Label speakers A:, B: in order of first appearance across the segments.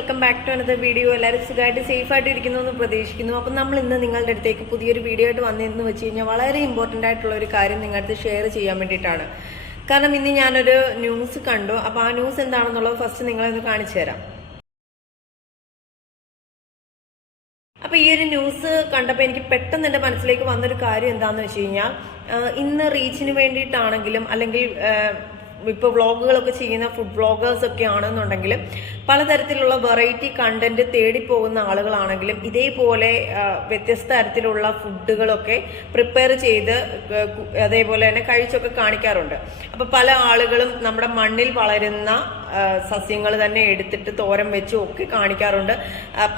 A: Welcome back to another video എല്ലാവരും സുഖമായിട്ട് safe ആയിട്ട് ഇരിക്കുന്നു എന്ന് പ്രതീക്ഷിക്കുന്നു. അപ്പം നമ്മൾ ഇന്ന് നിങ്ങളുടെ അടുത്തേക്ക് പുതിയൊരു വീഡിയോ ആയിട്ട് വന്നതെന്ന് വെച്ച് കഴിഞ്ഞാൽ വളരെ ഇമ്പോർട്ടന്റ് ആയിട്ടുള്ള ഒരു കാര്യം നിങ്ങളുടെ ഷെയർ ചെയ്യാൻ വേണ്ടിയിട്ടാണ്. കാരണം ഇന്ന് ഞാനൊരു ന്യൂസ് കണ്ടു. അപ്പോൾ ആ ന്യൂസ് എന്താണെന്നുള്ളത് ഫസ്റ്റ് നിങ്ങളെ ഒന്ന് കാണിച്ചു തരാം. അപ്പോൾ ഈ ഒരു ന്യൂസ് കണ്ടപ്പോൾ എനിക്ക് പെട്ടെന്ന് എന്റെ മനസ്സിലേക്ക് വന്നൊരു കാര്യം എന്താന്ന് വെച്ച് കഴിഞ്ഞാൽ ഇന്ന് റീച്ചിന് വേണ്ടിയിട്ടാണെങ്കിലും അല്ലെങ്കിൽ ഇപ്പൊ വ്ളോഗുകളൊക്കെ ചെയ്യുന്ന ഫുഡ് വ്ളോഗേഴ്സ് ഒക്കെ ആണെന്നുണ്ടെങ്കിൽ പലതരത്തിലുള്ള വെറൈറ്റി കണ്ടന്റ് തേടി പോകുന്ന ആളുകളാണെങ്കിലും ഇതേപോലെ വ്യത്യസ്ത തരത്തിലുള്ള ഫുഡുകളൊക്കെ പ്രിപ്പയർ ചെയ്ത് അതേപോലെ തന്നെ കഴിച്ചൊക്കെ കാണിക്കാറുണ്ട്. അപ്പോൾ പല ആളുകളും നമ്മുടെ മണ്ണിൽ വളരുന്ന സസ്യങ്ങൾ തന്നെ എടുത്തിട്ട് തോരം വെച്ചും ഒക്കെ കാണിക്കാറുണ്ട്.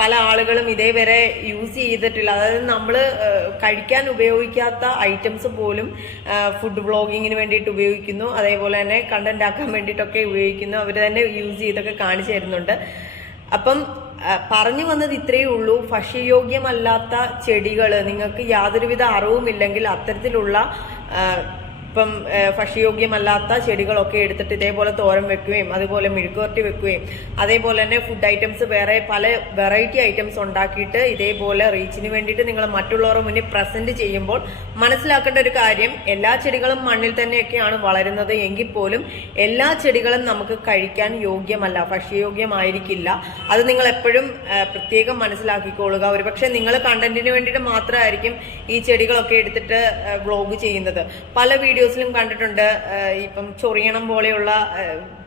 A: പല ആളുകളും ഇതേവരെ യൂസ് ചെയ്തിട്ടില്ല. അതായത് നമ്മൾ കഴിക്കാൻ ഉപയോഗിക്കാത്ത ഐറ്റംസ് പോലും ഫുഡ് വ്ളോഗിങ്ങിന് വേണ്ടിയിട്ട് ഉപയോഗിക്കുന്നു. അതേപോലെ തന്നെ കണ്ടന്റ് ആക്കാൻ വേണ്ടിയിട്ടൊക്കെ ഉപയോഗിക്കുന്നു. അവർ തന്നെ യൂസ് ചെയ്തൊക്കെ കാണിച്ചു തരുന്നുണ്ട്. അപ്പം പറഞ്ഞു വന്നത് ഇത്രയേ ഉള്ളൂ. ഭക്ഷ്യയോഗ്യമല്ലാത്ത ചെടികൾ നിങ്ങൾക്ക് യാതൊരുവിധ അറിവുമില്ലെങ്കിൽ അത്തരത്തിലുള്ള ഇപ്പം ഭക്ഷ്യയോഗ്യമല്ലാത്ത ചെടികളൊക്കെ എടുത്തിട്ട് ഇതേപോലെ തോരൻ വെക്കുകയും അതുപോലെ മെഴുകുവരട്ടി വെക്കുകയും അതേപോലെ തന്നെ ഫുഡ് ഐറ്റംസ് വേറെ പല വെറൈറ്റി ഐറ്റംസ് ഉണ്ടാക്കിയിട്ട് ഇതേപോലെ റീച്ചിന് വേണ്ടിയിട്ട് നിങ്ങൾ മറ്റുള്ളവരുടെ മുന്നിൽ പ്രസന്റ് ചെയ്യുമ്പോൾ മനസ്സിലാക്കേണ്ട ഒരു കാര്യം എല്ലാ ചെടികളും മണ്ണിൽ തന്നെയൊക്കെയാണ് വളരുന്നത് എങ്കിൽ പോലും എല്ലാ ചെടികളും നമുക്ക് കഴിക്കാൻ യോഗ്യമല്ല ഭക്ഷ്യയോഗ്യമായിരിക്കില്ല. അത് നിങ്ങൾ എപ്പോഴും പ്രത്യേകം മനസ്സിലാക്കിക്കൊള്ളുക. ഒരുപക്ഷെ നിങ്ങൾ കണ്ടന്റിന് വേണ്ടിയിട്ട് മാത്രമായിരിക്കും ഈ ചെടികളൊക്കെ എടുത്തിട്ട് വ്ളോഗ് ചെയ്യുന്നത്. പല വീഡിയോസിലും കണ്ടിട്ടുണ്ട്. ഇപ്പം ചൊറിയണം പോലെയുള്ള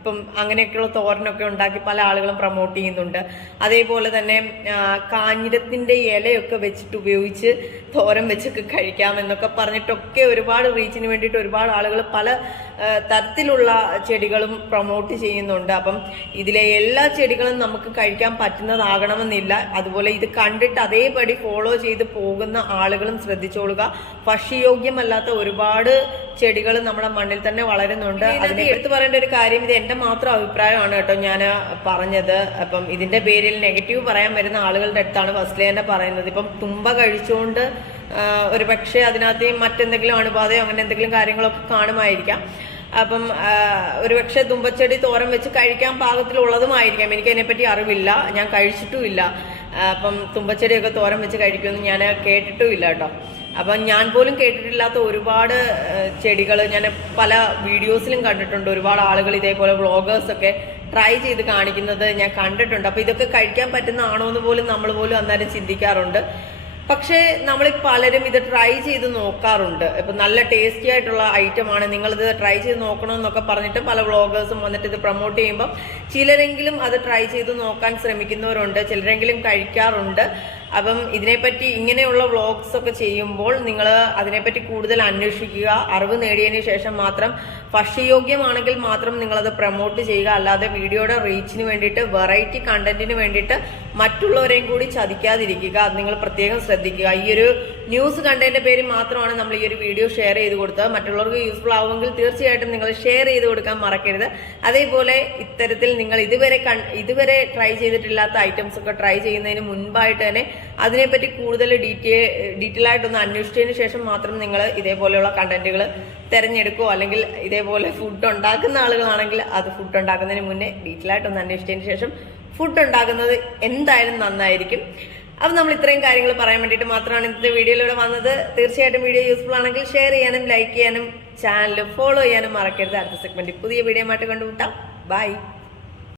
A: ഇപ്പം അങ്ങനെയൊക്കെയുള്ള തോരനൊക്കെ ഉണ്ടാക്കി പല ആളുകളും പ്രൊമോട്ട് ചെയ്യുന്നുണ്ട്. അതേപോലെ തന്നെ കാഞ്ഞിരത്തിന്റെ കാഞ്ഞിരത്തിന്റെ ഇലയൊക്കെ വെച്ചിട്ട് ഉപയോഗിച്ച് തോരൻ വെച്ചൊക്കെ കഴിക്കാം എന്നൊക്കെ പറഞ്ഞിട്ടൊക്കെ ഒരുപാട് റീച്ചിന് വേണ്ടിയിട്ട് ഒരുപാട് ആളുകൾ പല തരത്തിലുള്ള ചെടികളും പ്രൊമോട്ട് ചെയ്യുന്നുണ്ട്. അപ്പം ഇതിലെ എല്ലാ ചെടികളും നമുക്ക് കഴിക്കാൻ പറ്റുന്നതാകണമെന്നില്ല. അതുപോലെ ഇത് കണ്ടിട്ട് അതേപടി ഫോളോ ചെയ്ത് പോകുന്ന ആളുകളും ശ്രദ്ധിച്ചോളുക. ഭക്ഷ്യയോഗ്യമല്ലാത്ത ഒരുപാട് ചെടികൾ നമ്മുടെ മണ്ണിൽ തന്നെ വളരുന്നുണ്ട്. അതിനെ എടുത്തു പറയേണ്ട ഒരു കാര്യം ഇത് എന്റെ മാത്രം അഭിപ്രായമാണ് കേട്ടോ ഞാൻ പറഞ്ഞത്. അപ്പം ഇതിന്റെ പേരിൽ നെഗറ്റീവ് പറയാൻ വരുന്ന ആളുകളുടെ അടുത്താണ് ഫസ്റ്റിലെ തന്നെ പറയുന്നത്. ഇപ്പം തുമ്പ കഴിച്ചുകൊണ്ട് ഒരു പക്ഷേ അതിനകത്ത് മറ്റെന്തെങ്കിലും അണുബാധയോ അങ്ങനെ എന്തെങ്കിലും കാര്യങ്ങളൊക്കെ കാണുമായിരിക്കാം. അപ്പം ഒരു ഒരുപക്ഷെ തുമ്പച്ചെടി തോരൻ വെച്ച് കഴിക്കാൻ പാകത്തിലുള്ളതുമായിരിക്കാം. എനിക്ക് അതിനെപ്പറ്റി അറിവില്ല. ഞാൻ കഴിച്ചിട്ടുമില്ല അപ്പം തുമ്പച്ചെടിയൊക്കെ തോരൻ വെച്ച് കഴിക്കുമെന്ന് ഞാൻ കേട്ടിട്ടുമില്ല കേട്ടോ. അപ്പം ഞാൻ പോലും കേട്ടിട്ടില്ലാത്ത ഒരുപാട് ചെടികൾ ഞാൻ പല വീഡിയോസിലും കണ്ടിട്ടുണ്ട്. ഒരുപാട് ആളുകൾ ഇതേപോലെ വ്ളോഗേഴ്സ് ഒക്കെ ട്രൈ ചെയ്ത് കാണിക്കുന്നത് ഞാൻ കണ്ടിട്ടുണ്ട്. അപ്പൊ ഇതൊക്കെ കഴിക്കാൻ പറ്റുന്നതാണോ എന്ന് പോലും നമ്മൾ പോലും അന്നേരം ചിന്തിക്കാറുണ്ട്. പക്ഷേ നമ്മൾ പലരും ഇത് ട്രൈ ചെയ്ത് നോക്കാറുണ്ട്. ഇപ്പൊ നല്ല ടേസ്റ്റി ആയിട്ടുള്ള ഐറ്റം ആണ്. നിങ്ങളിത് ട്രൈ ചെയ്ത് നോക്കണമെന്നൊക്കെ പറഞ്ഞിട്ട് പല വ്ളോഗേഴ്സും വന്നിട്ട് ഇത് പ്രൊമോട്ട് ചെയ്യുമ്പോൾ ചിലരെങ്കിലും അത് ട്രൈ ചെയ്ത് നോക്കാൻ ശ്രമിക്കുന്നവരുണ്ട് ചിലരെങ്കിലും കഴിക്കാറുണ്ട്. അപ്പം ഇതിനെപ്പറ്റി ഇങ്ങനെയുള്ള വ്ളോഗ്സ് ഒക്കെ ചെയ്യുമ്പോൾ നിങ്ങൾ അതിനെപ്പറ്റി കൂടുതൽ അന്വേഷിക്കുക അറിവ് നേടിയതിനു ശേഷം മാത്രം ഭക്ഷ്യയോഗ്യമാണെങ്കിൽ മാത്രം നിങ്ങളത് പ്രൊമോട്ട് ചെയ്യുക. അല്ലാതെ വീഡിയോയുടെ റീച്ചിന് വേണ്ടിയിട്ട് വെറൈറ്റി കണ്ടന്റിന് വേണ്ടിയിട്ട് മറ്റുള്ളവരെയും കൂടി ചതിക്കാതിരിക്കുക. അത് നിങ്ങൾ പ്രത്യേകം ശ്രദ്ധിക്കുക. ഈ ഒരു ന്യൂസ് കണ്ടതിന്റെ പേര് മാത്രമാണ് നമ്മൾ ഈ ഒരു വീഡിയോ ഷെയർ ചെയ്ത് കൊടുത്തത്. മറ്റുള്ളവർക്ക് യൂസ്ഫുൾ ആവുമെങ്കിൽ തീർച്ചയായിട്ടും നിങ്ങൾ ഷെയർ ചെയ്ത് കൊടുക്കാൻ മറക്കരുത്. അതേപോലെ ഇത്തരത്തിൽ നിങ്ങൾ ഇതുവരെ ഇതുവരെ ട്രൈ ചെയ്തിട്ടില്ലാത്ത ഐറ്റംസ് ഒക്കെ ട്രൈ ചെയ്യുന്നതിന് മുൻപായിട്ട് തന്നെ അതിനെപ്പറ്റി കൂടുതൽ ഡീറ്റെയിൽ ഡീറ്റെയിൽ ആയിട്ടൊന്ന് അന്വേഷിച്ചതിന് ശേഷം മാത്രം നിങ്ങൾ ഇതേപോലെയുള്ള കണ്ടന്റുകൾ തിരഞ്ഞെടുക്കുകയോ അല്ലെങ്കിൽ ഇതേപോലെ ഫുഡ് ഉണ്ടാക്കുന്ന ആളുകളാണെങ്കിൽ അത് ഫുഡ് ഉണ്ടാക്കുന്നതിന് മുന്നേ ഡീറ്റെയിൽ ആയിട്ടൊന്ന് അന്വേഷിച്ചതിന് ശേഷം ഫുഡ് ഉണ്ടാക്കുന്നത് എന്തായാലും നന്നായിരിക്കും. അപ്പം നമ്മൾ ഇത്രയും കാര്യങ്ങൾ പറയാൻ വേണ്ടിയിട്ട് മാത്രമാണ് ഇന്നത്തെ വീഡിയോയിലൂടെ വന്നത്. തീർച്ചയായിട്ടും വീഡിയോ യൂസ്ഫുൾ ആണെങ്കിൽ ഷെയർ ചെയ്യാനും ലൈക്ക് ചെയ്യാനും ചാനൽ ഫോളോ ചെയ്യാനും മറക്കരുത്. അടുത്ത സെഗ്മെന്റ് പുതിയ വീഡിയോ ആയിട്ട് കണ്ടുമുട്ടാം. ബൈ